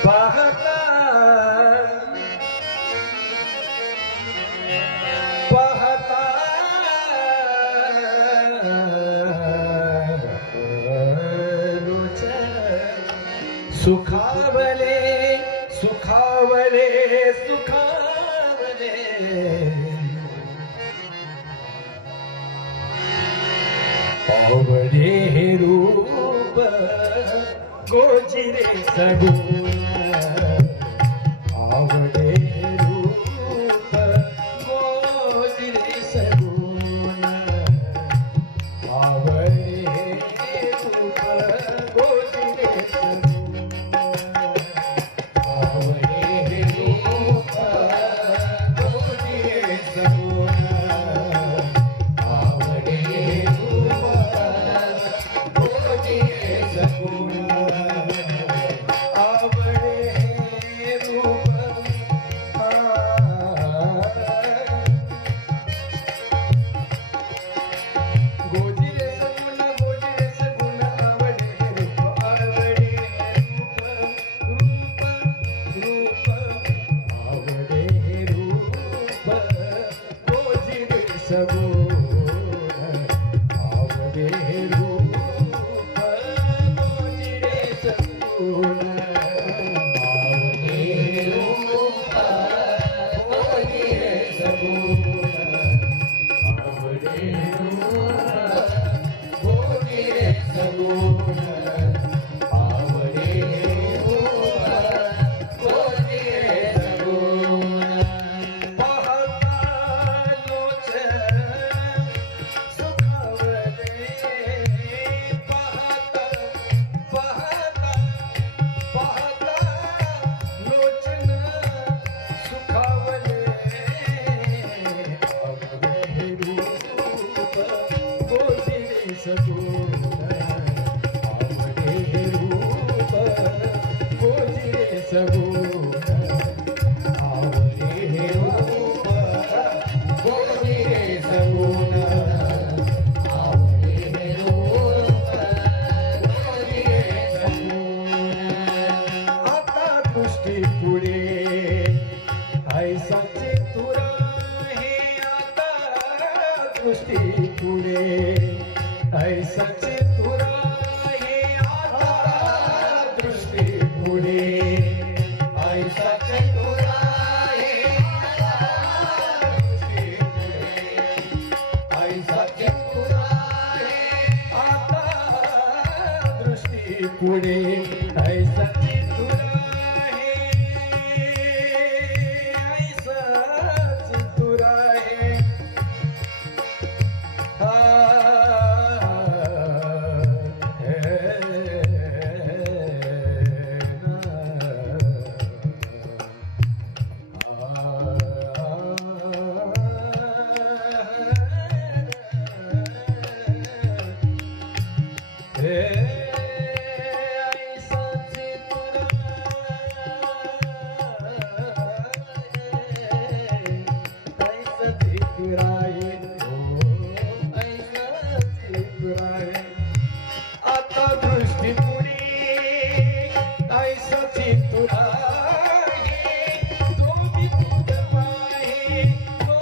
पाहता पाहता सुखावले सुखावले सुखावले आवडे हे रूप गोजिरे सगुण आवडे हे रूप गोजिरे सगुण आवडे हे रूप गोजिरे सगुण आवडे हे रूप गोजिरे सगुण आवडे हे रूप गोजिरे सगुण आवडे हे रूप गोजिरे सगुण गोजिरे सगुण आवडे हे रूप आवडे हे रूप रूप रूप आवडे हे रूप गोजिरे सगुण आवडे हे रूप गोजिरे सगुण आवडे हे रूप गोजिरे सगुण आवडे हे रूप गोजिरे सगुण आवडे हे रूप गोजिरे सगुण पाहता लोचन सुखावले पाहता पाहता पाहता लोचन सुखावले आवडे हे रूप गोजिरे सगुण आवडे हे रूप गोजिरे सगुण आवडे हे रूप गोजिरे सगुण आवडे हे रूप गोजिरे सगुण आता दृष्टी पुढे ऐसाचे तुरा हे आता दृष्टी पुढे ऐसाचे तुरा हे आता दृष्टी पुढे ऐसाचे तुरा हे आता दृष्टी पुढे ऐसाचे तुरा हे आता दृष्टी पुढे ऐसाचे तुरा हे ऐसाचे तुरा हे राय